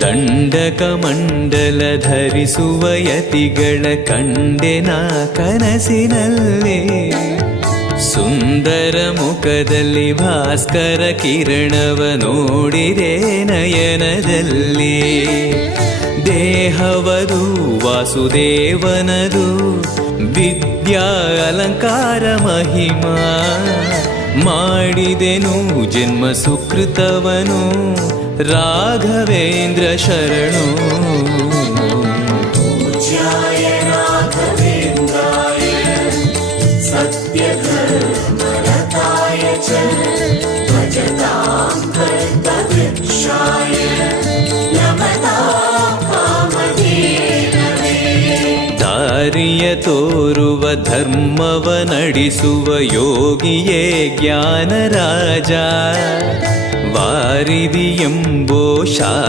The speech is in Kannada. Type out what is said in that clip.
ದಂಡಕ ಮಂಡಲ ಧರಿಸುವ ಯತಿಗಳ ಕಂಡೆನ ಕನಸಿನಲ್ಲಿ. ಸುಂದರ ಮುಖದಲ್ಲಿ ಭಾಸ್ಕರ ಕಿರಣವ ನೋಡಿದೆ ನಯನದಲ್ಲಿ. ದೇಹವದು ವಾಸುದೇವನದು ವಿದ್ಯಾ ಅಲಂಕಾರ ಮಹಿಮಾ. ಮಾಡಿದೆನು ಜನ್ಮ ಸುಕೃತವನು ರಾಘವೇಂದ್ರ ಶರಣು. ಪೂಜ್ಯಾಯ ರಾಘವೇಂದ್ರಾಯ ಸತ್ಯಧರ್ಮರತಾಯ ಚ ಭಜತಾಂ ಕಲ್ಪವೃಕ್ಷಾಯ ನಮತಾಂ ಕಾಮಧೇನವೇ. ದಾರಿಯ ತೋರುವ ಧರ್ಮವ ನಡೆಸುವ ಯೋಗಿಯೇ ಜ್ಞಾನರಾಜ. ವಾರಿದಿ ಎಂಬೋ